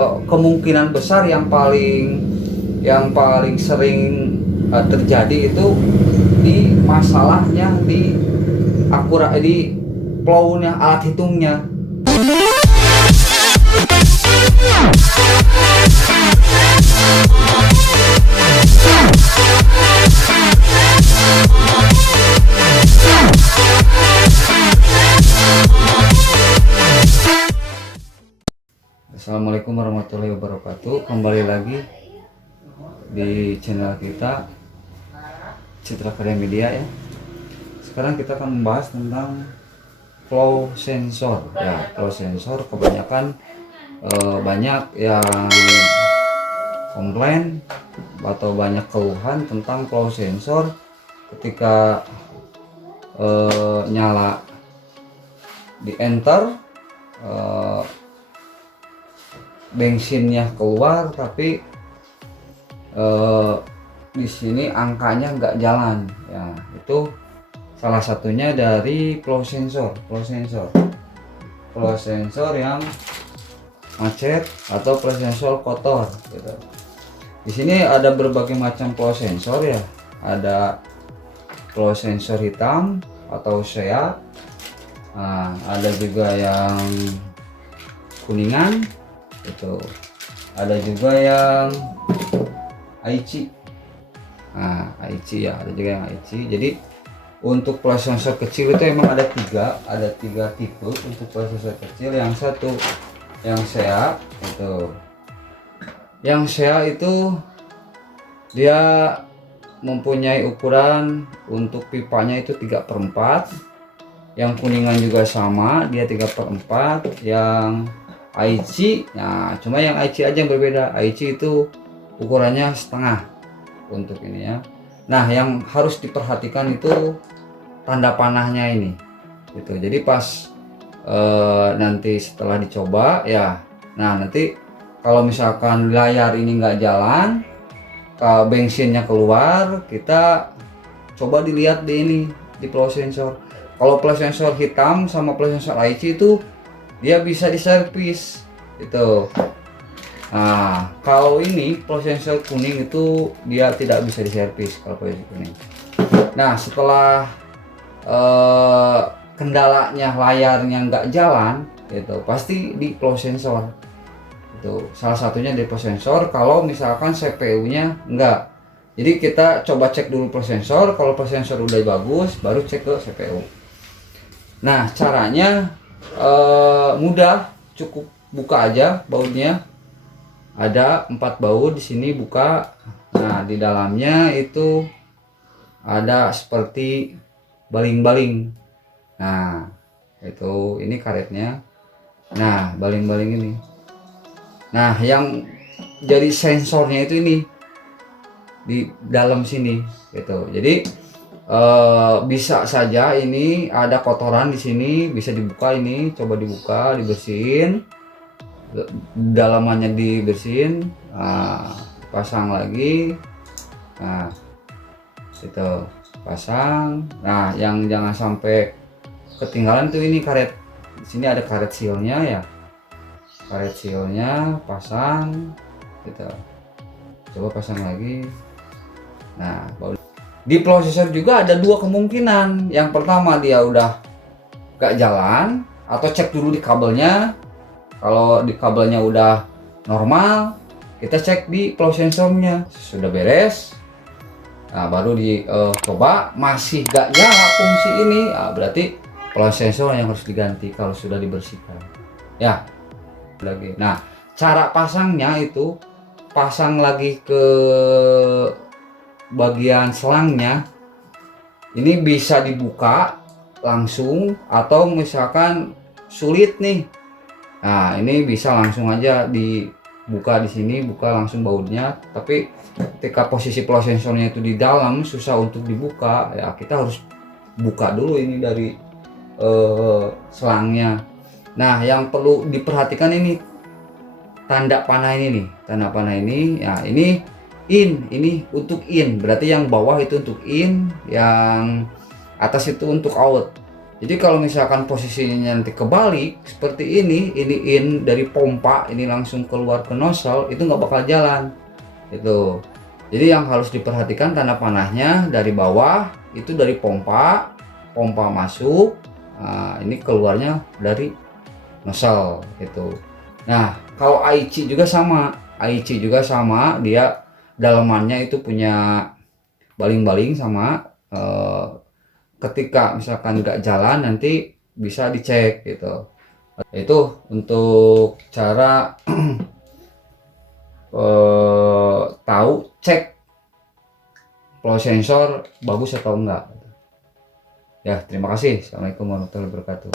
Kemungkinan besar yang paling sering terjadi itu di masalahnya di di plow-nya, alat hitungnya. Assalamualaikum warahmatullahi wabarakatuh. Kembali lagi di channel kita Citra Karya Media ya. Sekarang kita akan membahas tentang flow sensor ya. Flow sensor kebanyakan banyak yang komplain atau banyak keluhan tentang flow sensor ketika nyala di enter, bensinnya keluar tapi di sini angkanya nggak jalan ya. Itu salah satunya dari flow sensor yang macet atau flow sensor kotor gitu. Di sini ada berbagai macam flow sensor ya. Ada flow sensor hitam atau SEA, nah, ada juga yang kuningan itu, ada juga yang Aichi. Nah, Aichi ya, ada juga yang Aichi. Jadi untuk flow sensor kecil itu emang ada tiga tipe untuk flow sensor kecil. Yang satu yang SEA itu, yang SEA itu dia mempunyai ukuran untuk pipanya itu 3/4. Yang kuningan juga sama, dia 3/4. Yang Aichi, nah cuma yang Aichi aja yang berbeda. Aichi itu ukurannya setengah untuk ini ya. Nah, yang harus diperhatikan itu tanda panahnya ini gitu. Jadi pas nanti setelah dicoba ya, nah nanti kalau misalkan layar ini nggak jalan, bensinnya keluar, kita coba dilihat di ini, di flow sensor. Kalau flow sensor hitam sama flow sensor Aichi itu dia bisa diservis itu. Nah, kalau ini flow sensor kuning itu dia tidak bisa diservis kalau flow sensor kuning. Nah, setelah kendalanya layarnya nggak jalan gitu, pasti di flow sensor itu. Salah satunya di flow sensor. Kalau misalkan CPU-nya enggak, jadi kita coba cek dulu flow sensor. Kalau flow sensor udah bagus, baru cek ke CPU. Nah, caranya mudah, cukup buka aja bautnya. Ada 4 baut di sini, buka. Nah, di dalamnya itu ada seperti baling-baling. Nah, itu ini karetnya. Nah, baling-baling ini. Nah, yang jadi sensornya itu ini di dalam sini gitu. Jadi bisa saja ini ada kotoran di sini, bisa dibuka ini, coba dibuka, dibersihin, dalamannya dibersihin, nah, pasang lagi, nah itu pasang. Nah, yang jangan sampai ketinggalan tuh ini karet. Di sini ada karet sealnya ya, karet sealnya pasang gitu. Coba pasang lagi. Nah, di flow sensor juga ada dua kemungkinan. Yang pertama dia udah gak jalan, atau cek dulu di kabelnya. Kalau di kabelnya udah normal, kita cek di flow sensornya sudah beres. Nah, baru coba masih gak nyala fungsi ini, nah, berarti flow sensor yang harus diganti kalau sudah dibersihkan ya lagi. Nah, cara pasangnya itu pasang lagi ke bagian selangnya. Ini bisa dibuka langsung, atau misalkan sulit nih, nah ini bisa langsung aja dibuka. Di sini buka langsung bautnya. Tapi ketika posisi flow sensornya itu di dalam, susah untuk dibuka ya, kita harus buka dulu ini dari selangnya. Nah, yang perlu diperhatikan ini tanda panah ini nih, tanda panah ini ya. Ini untuk in, berarti yang bawah itu untuk in, yang atas itu untuk out. Jadi kalau misalkan posisinya nanti kebalik seperti ini in dari pompa ini langsung keluar ke nozzle, itu nggak bakal jalan itu. Jadi yang harus diperhatikan tanda panahnya dari bawah itu dari pompa masuk, nah, ini keluarnya dari nozzle itu. Nah kalau IC juga sama, dia dalamannya itu punya baling-baling sama, ketika misalkan nggak jalan nanti bisa dicek gitu. Itu untuk cara tahu cek flow sensor bagus atau enggak. Ya, terima kasih. Assalamualaikum warahmatullahi wabarakatuh.